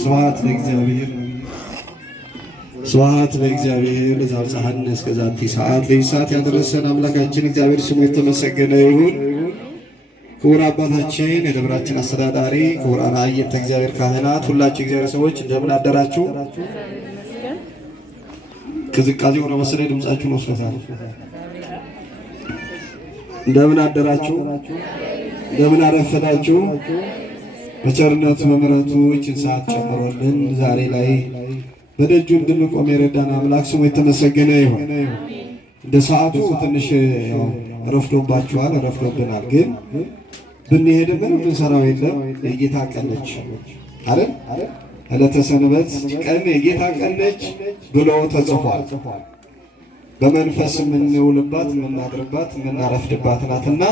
ስብሐት ለእግዚአብሔር ስብሐት ለእግዚአብሔር ዘአብጽሐነ እስከ ዛቲ ሰዓት። ለዚህ ሰዓት ያደረሰን አምላካችን እግዚአብሔር ስሙ የተመሰገነ ይሁን። ክቡር አባታችን የደብራችን አስተዳዳሪ፣ ክቡራን አየተ እግዚአብሔር ካህናት፣ ሁላችሁ እግዚአብሔር ሰዎች እንደምን አደራችሁ? ቅዝቃዜው ነው መሰለኝ ድምጻችሁን ወስደታል። እንደምን አደራችሁ? እንደምን አረፈዳችሁ? በቸርነቱ በምሕረቱ ይህችን ሰዓት ጨምሮልን ዛሬ ላይ በደጁ እንድንቆም የረዳን አምላክ ስሙ የተመሰገነ ይሁን። እንደ ሰዓቱ ትንሽ ረፍዶባችኋል፣ ረፍዶብናል። ግን ብንሄድ ምንም የምንሰራው የለም። የጌታ ቀን ነች አይደል? ዕለተ ሰንበት ቀን የጌታ ቀን ነች ብሎ ተጽፏል። በመንፈስ የምንውልባት የምናድርባት የምናረፍድባት ናትና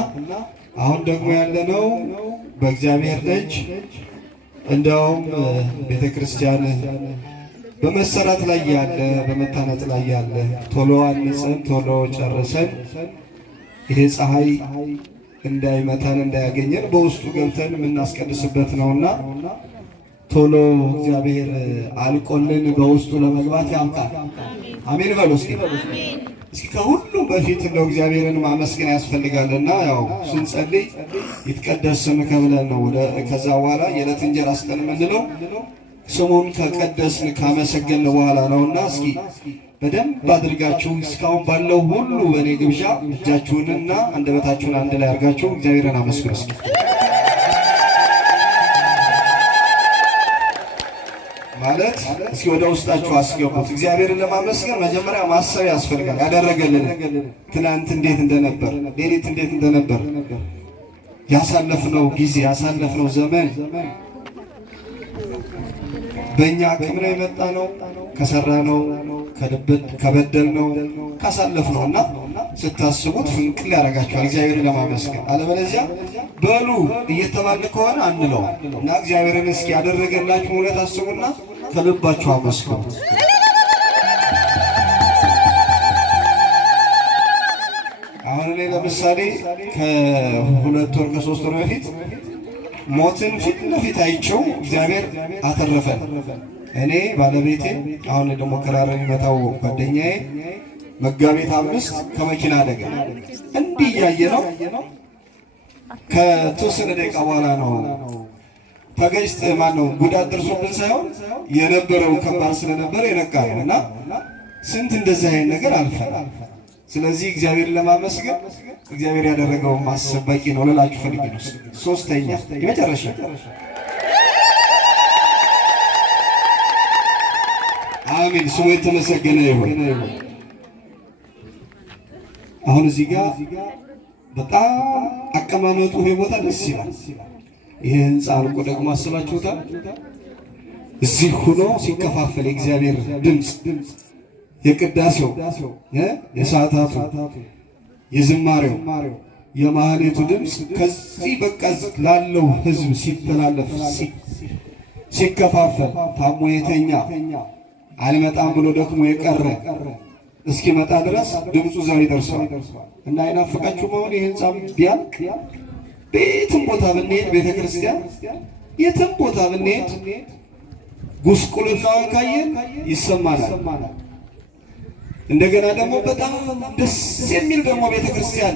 አሁን ደግሞ ያለነው በእግዚአብሔር ደጅ እንደውም ቤተክርስቲያን በመሰራት ላይ ያለ በመታነጽ ላይ ያለ ቶሎ አንጸን ቶሎ ጨርሰን ይሄ ፀሐይ እንዳይመታን እንዳያገኘን በውስጡ ገብተን የምናስቀድስበት ነውና ቶሎ እግዚአብሔር አልቆልን በውስጡ ለመግባት ያምጣል። አሜን በሉ እስኪ። ከሁሉም በፊት እንደው እግዚአብሔርን ማመስገን ያስፈልጋልና ያው ስንጸልይ ይትቀደስ ስምከ ብለን ነው። ከዛ በኋላ የዕለት እንጀራ ስጠን የምንለው ስሙን ከቀደስን ካመሰገን በኋላ ነውና እስኪ በደንብ አድርጋችሁ እስካሁን ባለው ሁሉ በእኔ ግብዣ እጃችሁንና አንደበታችሁን አንድ ላይ አድርጋችሁ እግዚአብሔርን አመስግኑ እስኪ። ማለት እስኪ ወደ ውስጣችሁ አስገቡት። እግዚአብሔርን ለማመስገን መጀመሪያ ማሰብ ያስፈልጋል። ያደረገልን ትናንት እንዴት እንደነበር፣ ሌሊት እንዴት እንደነበር፣ ያሳለፍነው ጊዜ ያሳለፍነው ዘመን በእኛ አቅም ነው የመጣ ነው፣ ከሰራ ነው፣ ከበደል ነው፣ ካሳለፍ ነው እና ስታስቡት ፍንቅል ያደርጋችኋል እግዚአብሔርን ለማመስገን። አለበለዚያ በሉ እየተባለ ከሆነ አንለው እና እግዚአብሔርን እስኪ ያደረገላችሁ እውነት አስቡና ከልባችሁ አመስግኑት። አሁን እኔ ለምሳሌ ከ2 ወር ከ3 ወር በፊት ሞትን ፊት ለፊት አይቼው እግዚአብሔር አተረፈን። እኔ ባለቤቴ አሁን ደግሞ ክራር የሚመታው ጓደኛዬ መጋቢት 5 ከመኪና አደጋ እንዲህ እያየ ነው። ከተወሰነ ደቂቃ በኋላ ነው ተገጭተ ማነው ጉዳት ደርሶብን ሳይሆን የነበረው ከባድ ስለነበረ የነቃ ነው እና ስንት እንደዚህ አይነት ነገር አልፈናል። ስለዚህ እግዚአብሔርን ለማመስገን እግዚአብሔር ያደረገውን ማሰብ በቂ ነው ልላችሁ ፈልጌ ነው። ሶስተኛ የመጨረሻ አሜን፣ ስሙ የተመሰገነ ይሁን። አሁን እዚህ ጋር በጣም አቀማመጡ ይሄ ቦታ ደስ ይላል። ይሄ ህንፃ አልቆ ደግሞ አስባችሁታል? እዚህ ሆኖ ሲከፋፈል የእግዚአብሔር ድምፅ የቅዳሴው የሰዓታቱ የዝማሬው የማህሌቱ ድምፅ ከዚህ በቃ ላለው ህዝብ ሲተላለፍ ሲከፋፈል ታሞ የተኛ አልመጣም ብሎ ደክሞ የቀረ እስኪመጣ ድረስ ድምፁ ዘው ይደርሳል እና አይናፍቃችሁም? አሁን ይህ ህንፃ ቢያልቅ ቤትም ቦታ ብንሄድ ቤተክርስቲያን የትም ቦታ ብንሄድ ጉስቁልናውን ካየን ይሰማናል። እንደገና ደግሞ በጣም ደስ የሚል ደግሞ ቤተክርስቲያን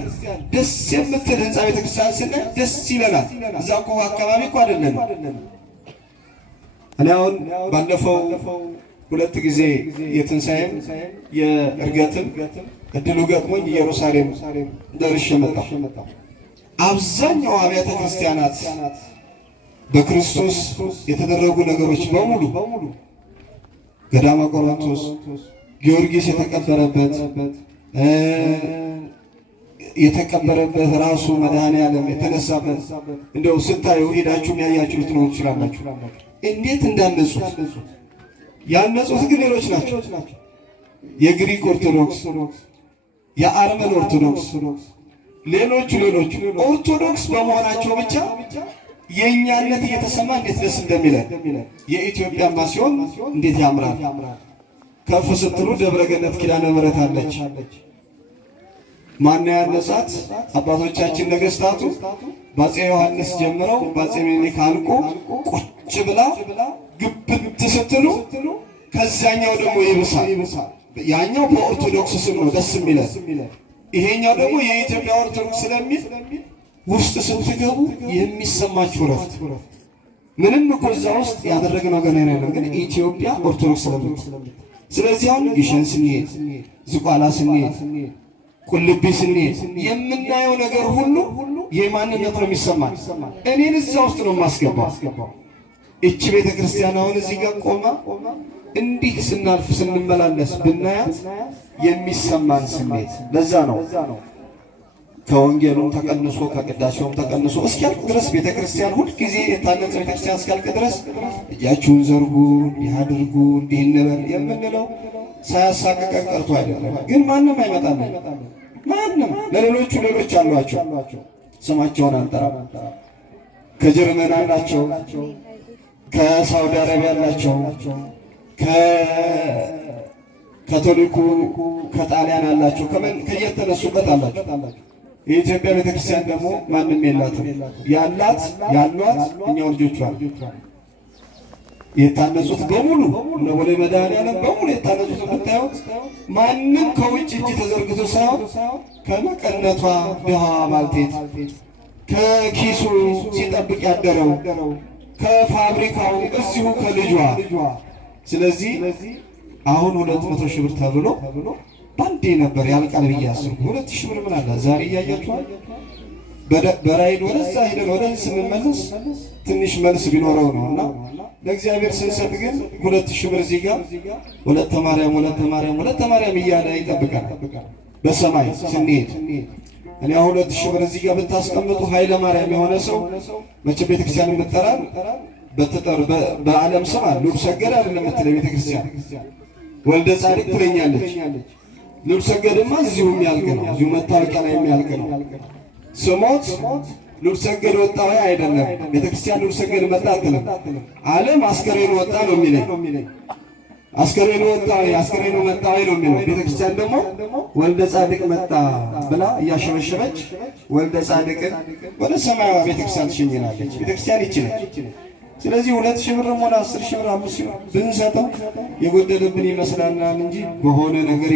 ደስ የምትል ህንፃ ቤተክርስቲያን ስናይ ደስ ይለናል። እዛ እኮ አካባቢ እኮ አይደለም። እኔ አሁን ባለፈው 2 ጊዜ የትንሣኤም የእርገትም እድሉ ገጥሞኝ ኢየሩሳሌም ደርሼ መጣሁ። አብዛኛው አብያተ ክርስቲያናት በክርስቶስ የተደረጉ ነገሮች በሙሉ ገዳመ ቆሮንቶስ ጊዮርጊስ የተቀበረበት ራሱ መድኃኔዓለም የተነሳበት እንደው ስታዩ ሄዳችሁ ያያችሁ ልትኖሩ ትችላላችሁ። እንዴት እንዳነጹት ያነጹት ግን ሌሎች ናቸው። የግሪክ ኦርቶዶክስ፣ የአርመን ኦርቶዶክስ፣ ሌሎቹ ኦርቶዶክስ በመሆናቸው ብቻ የእኛነት እየተሰማ እንዴት ደስ እንደሚለን የኢትዮጵያማ ሲሆን እንዴት ያምራል። ከፍ ስትሉ ደብረ ገነት ኪዳነ ምሕረት አለች። ማን ያነጻት? አባቶቻችን ነገስታቱ በአፄ ዮሐንስ ጀምረው በአፄ ምኒልክ አልቆ ቁጭ ብላ ግብት ስትሉ ከዛኛው ደግሞ ይብሳል። ያኛው በኦርቶዶክስ ስም ነው ደስ የሚለን፣ ይሄኛው ደግሞ የኢትዮጵያ ኦርቶዶክስ ስለሚል ውስጥ ስትገቡ የሚሰማችሁ ረፍት ምንም እኮ እዛ ውስጥ ያደረግነው ነገር የለም፣ ግን ኢትዮጵያ ኦርቶዶክስ ስለምት። ስለዚህ አሁን ግሸን ስንሄድ፣ ዝቋላ ስንሄድ፣ ቁልቢ ስንሄድ የምናየው ነገር ሁሉ የማንነት ነው የሚሰማን። እኔን እዛ ውስጥ ነው የማስገባው። እቺ ቤተክርስቲያን አሁን እዚህ ጋር ቆማ እንዲህ ስናልፍ ስንመላለስ ብናያት የሚሰማን ስሜት ለዛ ነው ከወንጌሉም ተቀንሶ ከቅዳሴውም ተቀንሶ እስኪያልቅ ድረስ ቤተክርስቲያን ሁል ጊዜ የታነጸ ቤተክርስቲያን እስኪያልቅ ድረስ እጃችሁን ዘርጉ፣ እንዲህ አድርጉ፣ እንዲህ እንበል የምንለው ሳያሳቅቀን ቀርቶ አይደለም። ግን ማንም አይመጣም። ማንም ለሌሎቹ ሌሎች አሏቸው፣ ስማቸውን አንጠራም። ከጀርመን አላቸው፣ ከሳውዲ አረቢያ አላቸው፣ ከካቶሊኩ ከጣሊያን አላቸው፣ ከየተነሱበት አላቸው። የኢትዮጵያ ቤተክርስቲያን ደግሞ ማንም የላትም። ያሏት እኛው ልጆቿ የታነጹት በሙሉ ለወለ መድኃኒዓለም በሙሉ የታነጹት ብታዩት ማንም ከውጭ እጅ ተዘርግቶ ሳይሆን ከመቀነቷ ድሃዋ ባልቴት ከኪሱ ሲጠብቅ ያደረው ከፋብሪካው እዚሁ ከልጇ። ስለዚህ አሁን 200 ሺህ ብር ተብሎ ባንዴ ነበር ያልቃል ብዬ አስብኩ። 2 ሺህ ብር ምን አለ ዛሬ እያያችኋል። በራይድ ወደዛ ሄደን ወደዚህ ስንመለስ ትንሽ መልስ ቢኖረው ነውና ለእግዚአብሔር ስንሰጥ ግን 2 ሺህ ብር እዚህ ጋር ወለተ ማርያም እያለ ይጠብቃል በሰማይ ስንሄድ። እኔ 2 ሺህ ብር እዚህ ጋር ብታስቀምጡ ኃይለ ማርያም የሆነ ሰው መቼ ቤተክርስቲያን የምትጠራን በዓለም ስም ልዑል ሰገድ አይደለም የምትለው ቤተክርስቲያን ወልደ ጻድቅ ትለኛለች። ልዑል ሰገድማ እዚሁ የሚያልቅ ነው፣ እዚሁ መታወቂያ ላይ የሚያልቅ ነው። ስሞት ልዑል ሰገድ ወጣ ወይ አይደለም። ቤተክርስቲያን ልዑል ሰገድ መጣ አትልም። ዓለም አስከሬኑ ወጣ ነው የሚለኝ። አስከሬኑ ወጣ ወይ አስከሬኑ መጣ ወይ ነው የሚለው። ቤተክርስቲያን ደግሞ ወልደ ጻድቅ መጣ ብላ እያሸበሸበች ወልደ ጻድቅን ወደ ሰማያዊ ቤተክርስቲያን ትሸኝናለች። ቤተክርስቲያን ይችላል። ስለዚህ 2 ሺህ ብር ሆነ 10 ሺህ ብር 5 ሺህ ብር ብንሰጠው የጎደለብን ይመስላልናል እንጂ በሆነ ነገር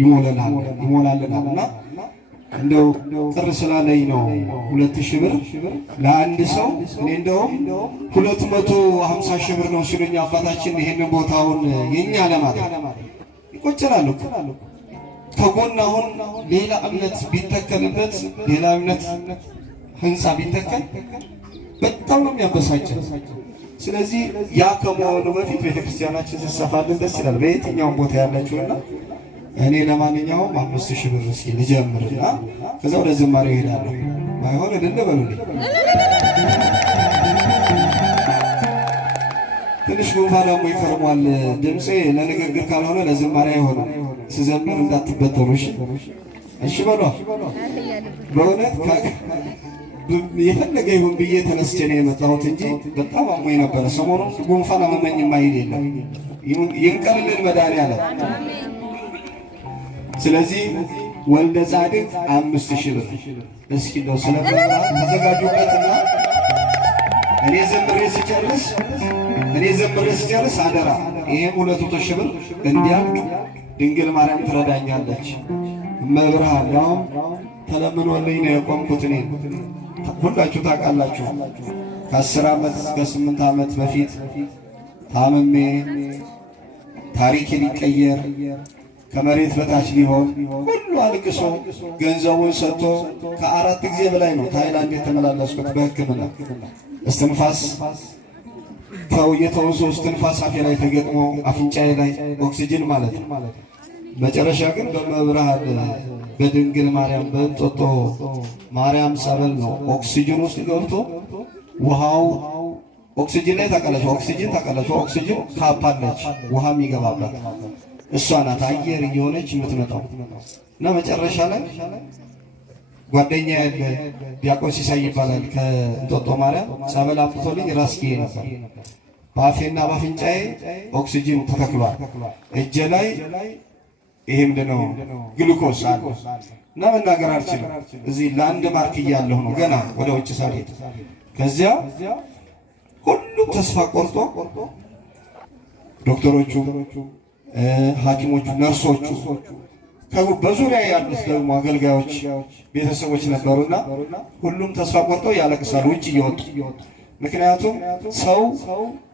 ይሞላልናል። እና እንደው ቅር ስላለኝ ነው 2 ሺህ ብር ለአንድ ሰው። እኔ እንደውም 250 ሺህ ብር ነው ሲሉኝ አባታችን ይሄንን ቦታውን የኛ ለማለት ይቆጨናል እኮ። ከጎን አሁን ሌላ እምነት ቢተከልበት፣ ሌላ እምነት ህንፃ ቢተከል በጣም ነው የሚያበሳጨን። ስለዚህ ያ ከመሆኑ በፊት ቤተክርስቲያናችን ሲሰፋልን ደስ ይላል። በየትኛውም ቦታ ያላችሁና እኔ ለማንኛውም 5 ሺህ ብር እስኪ ልጀምርና ከዛ ወደ ዝማሬው እሄዳለሁ። ባይሆን እልል በሉልኝ። ትንሽ ጉንፋን ደግሞ ይከርሟል። ድምፄ ለንግግር ካልሆነ ለዝማሬ አይሆንም። ስዘምር እንዳትበተኑ እሺ በሏ። በእውነት የፈለገ ይሁን ብዬ ተነስቼ ነው የመጣሁት እንጂ በጣም አሞኝ ነበረ። ሰሞኑን ጉንፋን አመመኝ የማይል የለም። ይንቀልልን መድኃኒዓለም። ስለዚህ ወልደ ጻድቅ 5 ሺህ ብር እስኪ እንደው ስለመራ ተዘጋጁበትና እኔ ዘምሬ ስጨርስ አደራ ይሄን 200 ሺህ ብር እንዲያልቅ ድንግል ማርያም ትረዳኛለች። መብርሃን ያውም ተለምኖልኝ ነው የቆምኩት። እኔ ሁላችሁ ታውቃላችሁ ከ10 ዓመት እስከ 8 ዓመት በፊት ታምሜ ታሪክ ሊቀየር ከመሬት በታች ሊሆን ሁሉ አልቅሶ ገንዘቡን ሰጥቶ ከ4 ጊዜ በላይ ነው ታይላንድ የተመላለስኩት በሕክምና። እስትንፋስ የተወሰው እስትንፋስ አፌ ላይ ተገጥሞ አፍንጫዬ ላይ ኦክሲጅን ማለት ነው። መጨረሻ ግን በመብርሃን በድንግል ማርያም በእንጦጦ ማርያም ጸበል ነው ኦክሲጅን ውስጥ ገብቶ ውሃው ኦክሲጅን ላይ ታውቃላችሁ፣ ኦክሲጅን ካፓለች ውሃ የሚገባባት እሷ ናት አየር እየሆነች የምትመጣው። እና መጨረሻ ላይ ጓደኛ ያለ ዲያቆን ሲሳይ ይባላል ከእንጦጦ ማርያም ጸበል አምጥቶልኝ ራስጌ ነበር። በአፌና በአፍንጫዬ ኦክሲጅን ተተክሏል። እጄ ላይ ይሄ ምንድነው ግሉኮስ አለ። እና መናገር አልችልም። እዚህ ለአንድ ማርክ እያለሁ ነው ገና ወደ ውጭ ሳልሄድ። ከዚያ ሁሉም ተስፋ ቆርጦ ዶክተሮቹ፣ ሐኪሞቹ፣ ነርሶቹ በዙሪያ ያሉት ደግሞ አገልጋዮች ቤተሰቦች ነበሩና ሁሉም ተስፋ ቆርጠው ያለቅሳሉ ውጭ እየወጡ። ምክንያቱም ሰው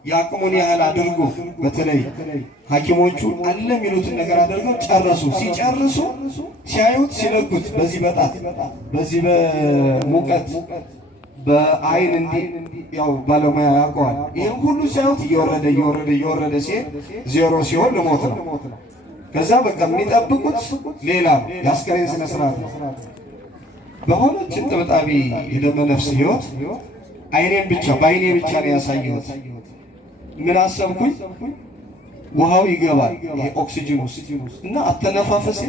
የአቅሙን ያህል አድርጎ በተለይ ሐኪሞቹ አለ የሚሉትን ነገር አድርገው ጨረሱ። ሲጨርሱ ሲያዩት ሲለኩት በዚህ በጣት በዚህ በሙቀት በአይን እንዲህ ያው ባለሙያ ያውቀዋል። ይህም ሁሉ ሲያዩት እየወረደ ሲሄድ ዜሮ ሲሆን ልሞት ነው። ከዛ በቃ የሚጠብቁት ሌላ የአስከሬን ስነ ስርዓት ነው። በሆነች እንጥብጣቢ የደመ ነፍስ ህይወት በአይኔ ብቻ ነው ያሳየሁት። ምን አሰብኩኝ? ውሃው ይገባል ይሄ ኦክሲጅን ውስጥ እና አተነፋፈሴ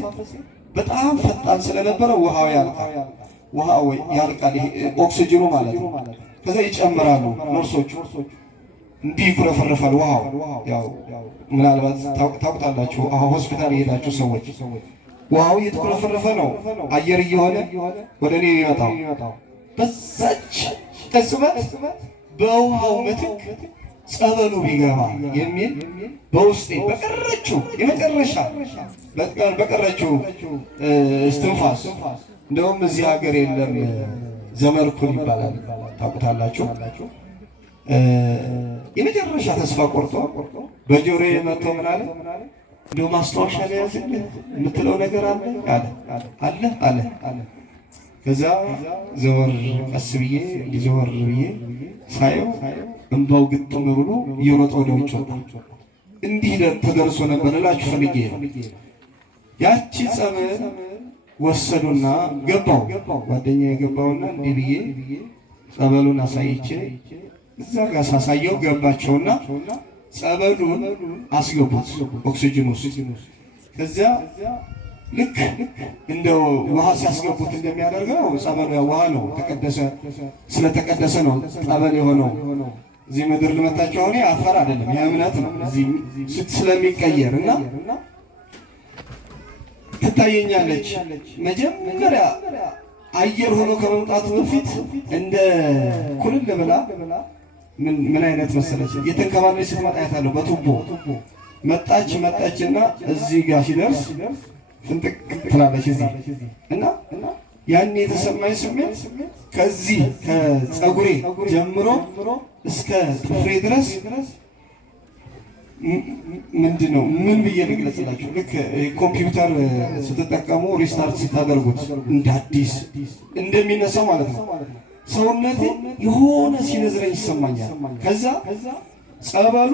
በጣም ፈጣን ስለነበረ ውሃው ያልቃል፣ ይሄ ኦክሲጅኑ ማለት ነው። ከዛ ይጨምራሉ ነርሶቹ፣ እንዲህ ይኩረፈረፋል ውሃው። ያው ምናልባት ታውቁታላችሁ ሆስፒታል የሄዳችሁ ሰዎች፣ ውሃው እየተኩረፈረፈ ነው አየር እየሆነ ወደ እኔ የሚመጣው። በዛች ቅጽበት በውሃው ምትክ ጸበሉ ቢገባ የሚል በውስጤ በቀረችው የመጨረሻ በቀረችው እስትንፋስ። እንደውም እዚህ ሀገር የለም ዘመርኩን ይባላል ታውቁታላችሁ። የመጨረሻ ተስፋ ቆርጦ በጆሮዬ መጥቶ ምን አለ? እንደው ማስታወሻ ለያዝልህ የምትለው ነገር አለ። ከዛ ዘወር ቀስ ብዬ ዘወር ብዬ ሳየው እንባው ግጥም ብሎ እየሮጠ ወደ ውጭ ወጣ። እንዲህ ተደርሶ ነበር እላችሁ ፈልጌ ነው። ያቺ ጸበል ወሰዱና ገባው ጓደኛዬ ገባውና እንዲህ ብዬ ጸበሉን አሳይቼ እዛ ጋር ሳሳየው ገባቸውና ጸበሉን አስገቡት ኦክሲጅን ውስጥ። ከዚያ ልክ እንደው ውሃ ሲያስገቡት እንደሚያደርገው ጸበሉ ያው ውሃ ነው፣ ስለተቀደሰ ነው ጸበል የሆነው። እዚህ ምድር ልመታቸው ሆኔ አፈር አይደለም የእምነት ነው። እዚህ ስለሚቀየር እና ትታየኛለች። መጀመሪያ አየር ሆኖ ከመምጣቱ በፊት እንደ ኩልል ብላ ምን አይነት መሰለች የተንከባለች ስትመጣ ያታለሁ። በቱቦ መጣችና እዚህ ጋር ሲደርስ ፍንጥቅ ትላለች እዚህ እና ያን የተሰማኝ ስሜት ከዚህ ከፀጉሬ ጀምሮ እስከ ጥፍሬ ድረስ ምንድነው ምን ብዬ ልግለጽላችሁ? ልክ ኮምፒውተር ስትጠቀሙ ሪስታርት ስታደርጉት እንደ አዲስ እንደሚነሳው ማለት ነው። ሰውነቴ የሆነ ሲነዝረኝ ይሰማኛል። ከዛ ጸበሉ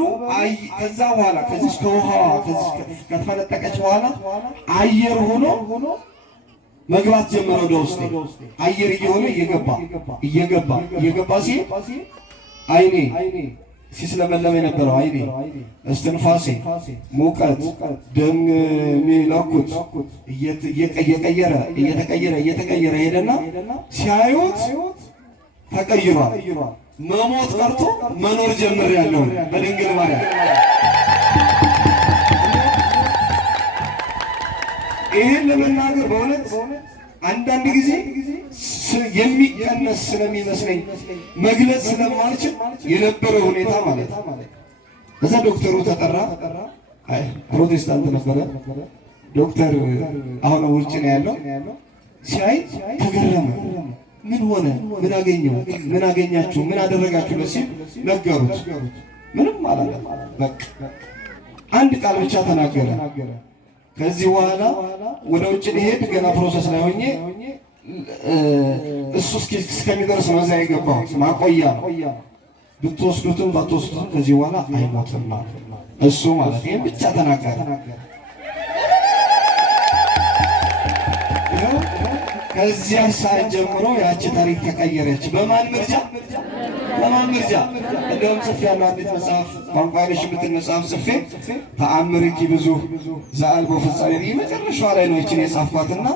ከዛ በኋላ ከዚህ ከውሃዋ ከተፈለጠቀች በኋላ አየር ሆኖ መግባት ጀመረ ወደ ውስጤ። አየር እየሆነ እየገባ ሲሄድ አይኔ ሲስለመለመ የነበረው አይኔ፣ እስትንፋሴ፣ ሙቀት፣ ደም የሚለኩት እየተቀየረ ሄደና ሲያዩት ተቀይሯል። መሞት ቀርቶ መኖር ጀምሬያለሁ በድንግል ማርያም። ይህን ለመናገር በእውነት አንዳንድ ጊዜ የሚቀነስ ስለሚመስለኝ መግለጽ ስለማልችል የነበረ ሁኔታ ማለት ነው። እዛ ዶክተሩ ተጠራ። ፕሮቴስታንት ነበረ ዶክተር፣ አሁን ውጭ ነው ያለው። ሲያይ ተገረመ። ምን ሆነ? ምን አገኘው? ምን አገኛችሁ? ምን አደረጋችሁ? ለሲል ነገሩት። ምንም አላለም። በቃ አንድ ቃል ብቻ ተናገረ። ከዚህ በኋላ ወደ ውጭ ሊሄድ ገና ፕሮሰስ ላይ ሆኜ እሱ እስከሚደርስ ነው እዛ የገባሁት። ማቆያ ነው። ብትወስዱትም ባትወስዱትም ከዚህ በኋላ አይሞትም እሱ ማለት ይሄን ብቻ ተናገረ። ከዚያ ሰዓት ጀምሮ ያቺ ታሪክ ተቀየረች። በማን ምርጫ? እንደውም ጽፌ ያለው አንዲት መጽሐፍ ቋንቋሽ የምትል መጽሐፍ ጽፌ ተአምርኪ ብዙ ዘአልቦ ፍጻሜ መጨረሻዋ ላይ ነው ይችን የጻፍኳትና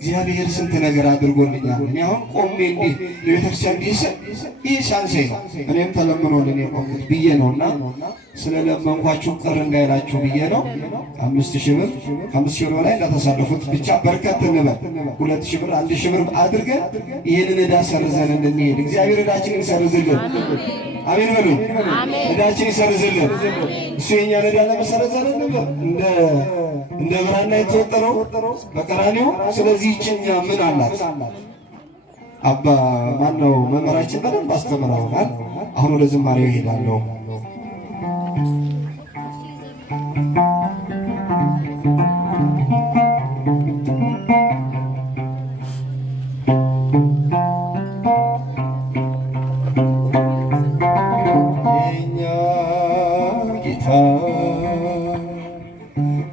እግዚአብሔር ስንት ነገር አድርጎልኛል። እኔ አሁን ቆሜ እንዲህ ለቤተክርስቲያን እንዲህ ይህ ሳንሰኝ ነው እኔም ተለምኖልን የቆምኩት ብዬ ነውና ስለለመንኳችሁ ቅር እንዳይላችሁ ብዬ ነው። 5000 ብር ከ5000 ብር ላይ እንዳተሳለፉት ብቻ በርከት እንበል 2000 ብር 1000 ብር አድርገን ይህንን ዕዳ ሰርዘን እንድንሄድ እግዚአብሔር ዕዳችንን ይሰርዝልን። አሜን በሉ። ዕዳችን ይሰርዝልን። እሱ የእኛን ዕዳ ለመሰረዘልን እንደ ብራና የተወጠረው በቀራንዮ። ስለዚህ ይችኛ ምን አላት? አባ ማነው መምህራችን በደንብ አስተምረውናል። አሁን ወደ ዝማሬው ይሄዳለሁ።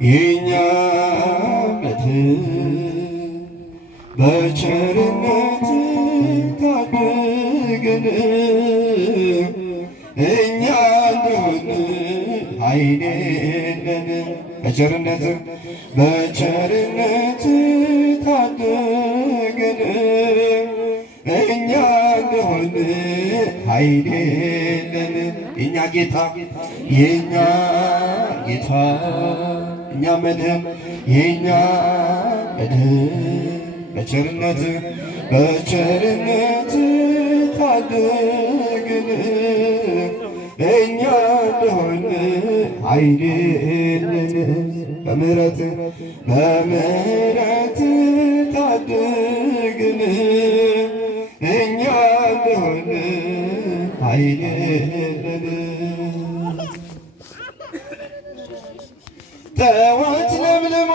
የኛ በቸርነት ታደገን እኛ እንደሆን አይደለን። በቸርነት ታደገን እኛ እንደሆን አይደለን። የኛ ጌታ የኛ ጌታ እኛ መድህን የኛ መድህን በቸርነት ታደግን እኛ እንደሆን አይደለን። በምሕረት ታደግን እኛ እንደሆን አይደለን። ጠዋት ለምልማ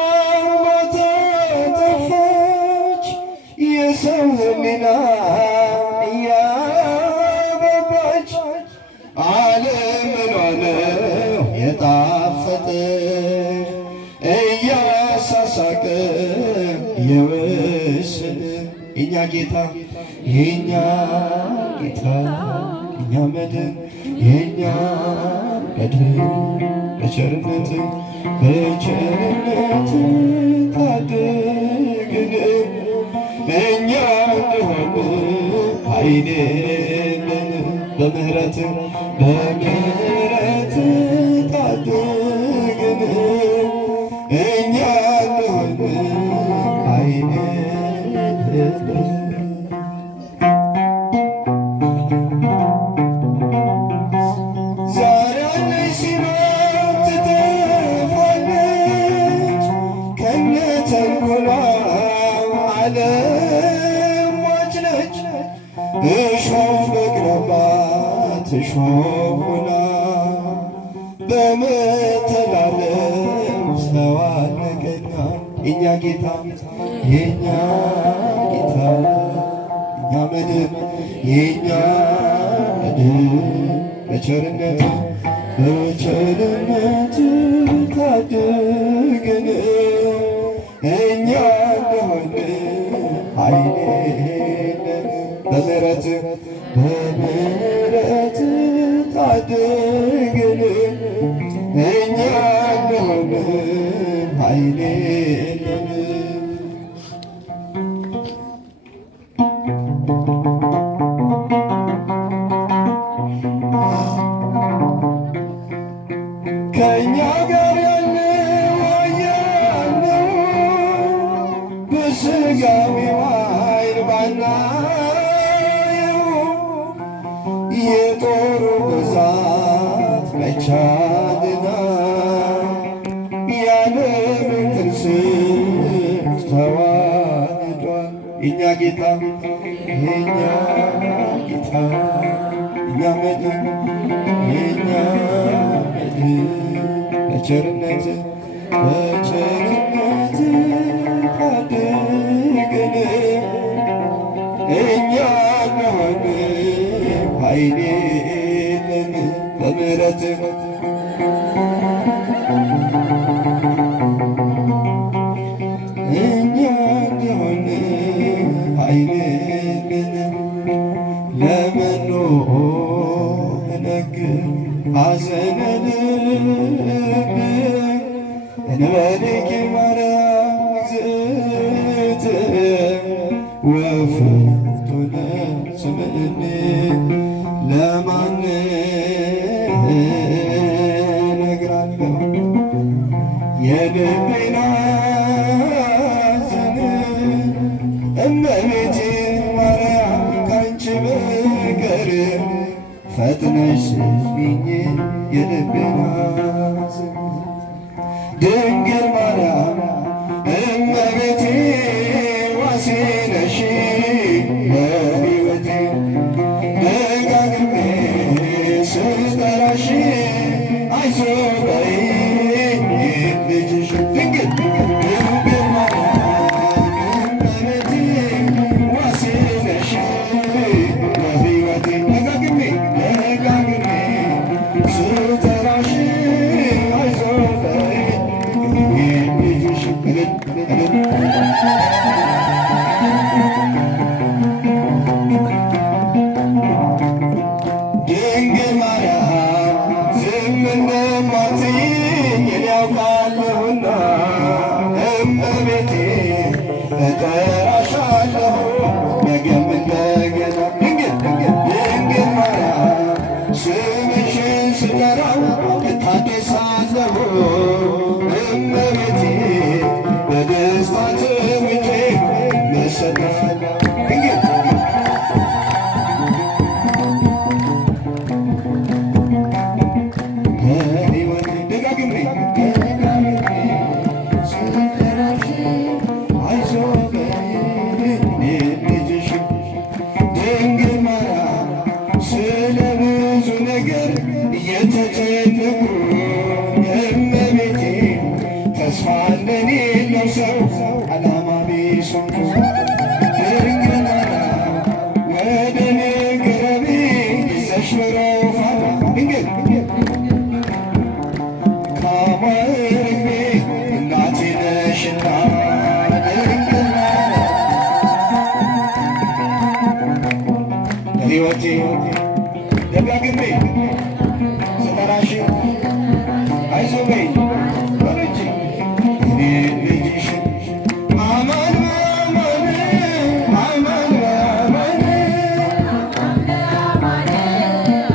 ማታ ጠፋች የሰው ሕሊና እያበባች ዓለም ምኗለው የጣፈጠ እያሳሳቀ የወሰደ የኛ ጌታ የኛ ጌታ የኛ መድን የኛ መድን በቸርነት ታደግን እኛ እንደሆን አይደለን። በምሕረት ታደግን እኛ እንደሆን አይደለን። እሾህ በቅረባት እሾሁና በመተላለፍ ሰው አለቀና የኛ ጌታ የኛ ጌታ የኛ መድን የኛ መድን በቸርነት ታደግን እኛ እንደሆን አይደለን። በምሕረት ታደግን እኛ እንደሆን አይደለን። ከእኛ ጋር ያለው ያለው በሥጋዊ ኃይል ባናየው የጦሩ ብዛት መቻልና የዓለምን ትንሣኤ ተዋህዷል። የእኛ ጌታ የእኛ ጌታ የእኛ መድን የእኛ መድን በቸርነት ታደግን እኛ እንደሆን አይደለን። በምሕረት እኛ እንደሆን አይደለን። ለመኖ እነግር ሐዘነ ልብ እንበልኪ ማርያም እግዝእትነ ወፍቱነ ስምዕኒ ለማን እነግራለሁ የልቤን ሐዘን እመቤቴ ማርያም ካንቺ በቀር ፈጥነሽ ስሚኝ የልቤን ሐዘን ድንግል ማርያም እመቤቴ ዋሴ ነሽ ለሕይወቴ ደጋግሜ ስጠራሽ አይዞህ በይኝ ልጅሽ ድንግል ማርያም እመቤቴ ዋሴ ነሽ ለሕይወቴ ደጋግሜ ስጠራሽ አይዞህ በይኝ ልጅሽ ድንግል ማርያም ዝም እንደማትይኝ እኔ አውቃለሁና እመቤቴ እጠራሻለሁ ነገም እንደገና ድንግል ማርያም ስምሽን ስጠራው እታደሳለሁ እመቤቴ በደስታ ተውጬ መሰናለሁ እየተጨነቁ እመቤቴ ተስፋ እንደሌለው ሰው ዓላማ ቢስ ሆንኩ ድንግል ማርያም ወደ እኔ ቅረቢ ይዘሽ በረፋት ድንግል ከማዕረጌ እናቴ ነሽና ድንግል ማርያም ሕይወቴ ደጋግሜ ስጠራሽ አይዞህ በይኝ በልጅ እኔ ልጅሽ አማን በአማን አማን በአማን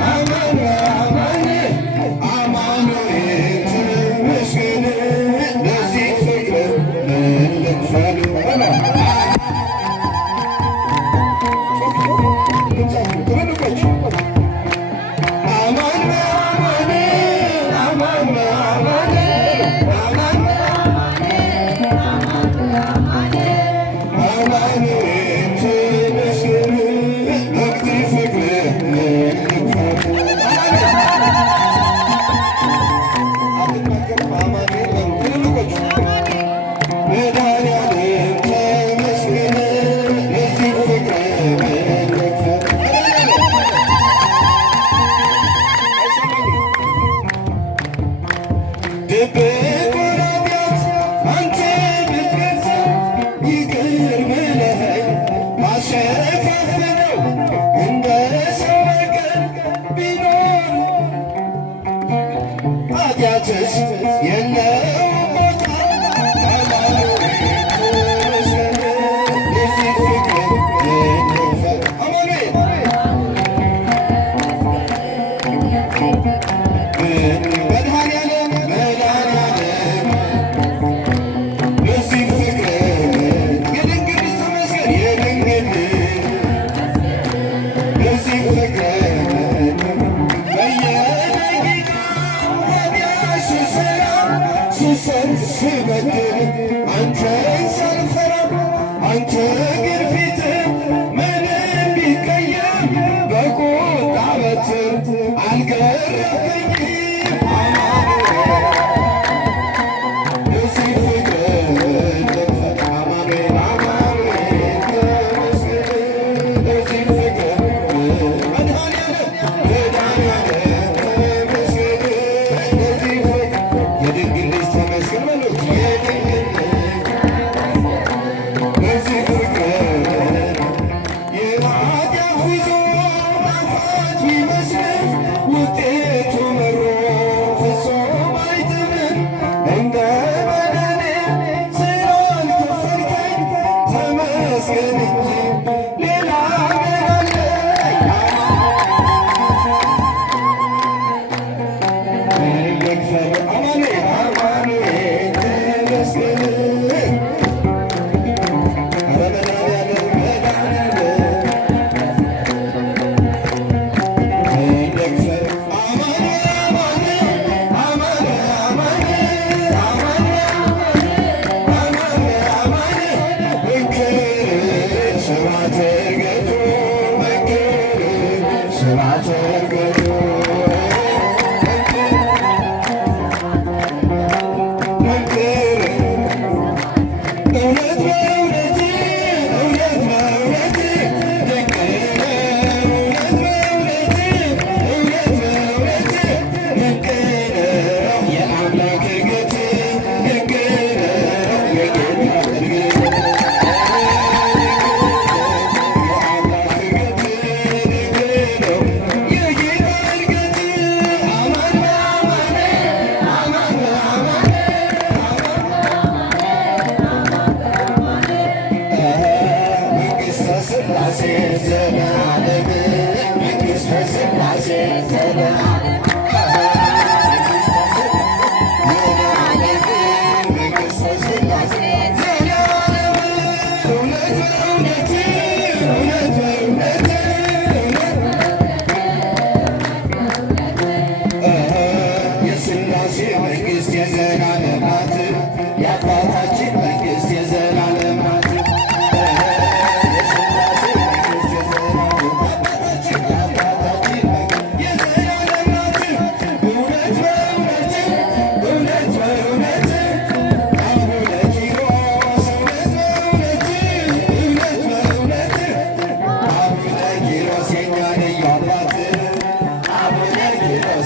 አማን በአማን አማኑኤል ተመስገን ለዚህ ፍቅር ምን ልክፈል ውጤቱ መሮ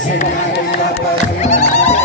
ታገሰኝ አለኝ አባቴ